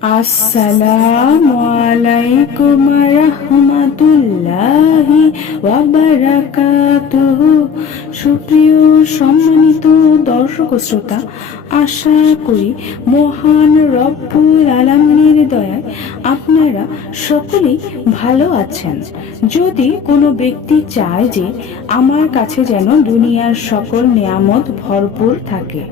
আসসালামু আলাইকুম রহমাতুল্লাহি সুপ্রিয় সম্মানিত দর্শক শ্রোতা আশা করি মহান রব্বুল আলামিনের দয়ায় আপনারা সকলেই ভালো আছেন। যদি কোনো ব্যক্তি চায় যে আমার কাছে যেন দুনিয়ার সকল নিয়ামত ভরপুর থাকে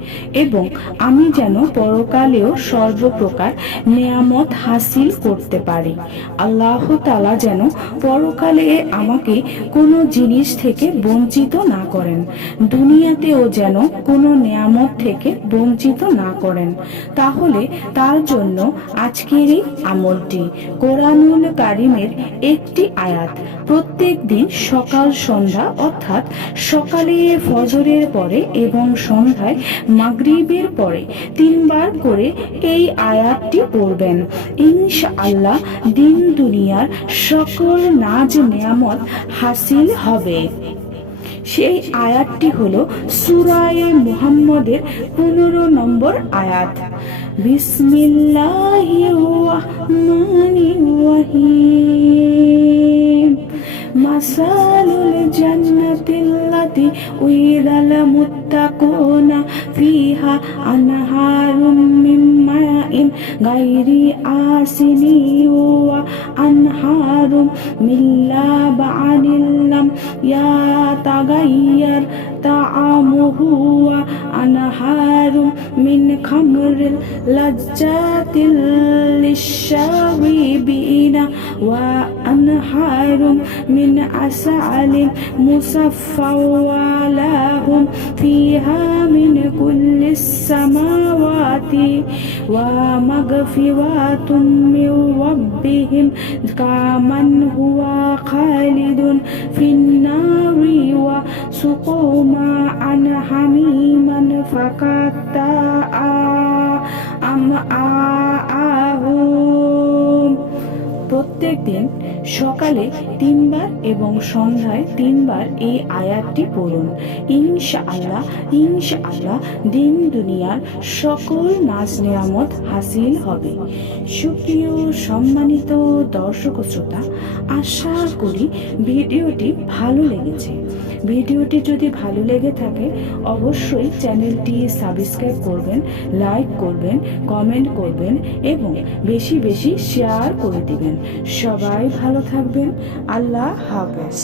এবং আমি যেন পরকালেও সর্বপ্রকার নিয়ামত হাসিল করতে পারি, আল্লাহ তালা যেন পরকালে আমাকে কোনো জিনিস থেকে বঞ্চিত না করেন, দুনিয়াতেও যেন কোনো নিয়ামত থেকে বঞ্চিত না করেন, তাহলে তার জন্য আজকেরই এই আমলটি কোরআনুল কারিমের একটি আয়াত। প্রত্যেক দিন সকাল সন্ধ্যা, অর্থাৎ সকালে ফজরের পরে এবং সন্ধ্যায় মাগরিবের পরে তিনবার করে এই আয়াতটি পড়বেন। ইনশা আল্লাহ দিন দুনিয়ার সকল নাজ নিয়ামত হাসিল হবে। সেই আয়াতটি হলো সুরায়ে মুহাম্মদের পনেরো নম্বর আয়াত। بسم الله الرحمن الرحيم. مثال الجنة التي وعد المتقون فيها أنهار من ماء غير آسن وأنهار من لبن لم يتغير طعمه وأنهار من خمر لذات للشاربين وأنهار من عسل مصفى ولهم فيها من كل السماوات ومغفرة من ربهم كمن هو خالد في النار وسقوا ماء حميما فقطع أمعاءهم প্রত্যেক দিন সকালে তিনবার এবং সন্ধ্যায় তিনবার এই আয়াতটি পড়ুন ইনশা আল্লাহ ইনশা আল্লাহ দিন দুনিয়ার সকল নাচ নিয়ামত হাসিল হবে সুপ্রিয় সম্মানিত দর্শক ও শ্রোতা আশা করি ভিডিওটি ভালো লেগেছে। ভিডিওটি যদি ভালো লেগে থাকে, অবশ্যই চ্যানেলটি সাবস্ক্রাইব করবেন, লাইক করবেন, কমেন্ট করবেন এবং বেশি বেশি শেয়ার করে দেবেন। সবাই ভালো থাকবেন। আল্লাহ হাফেজ।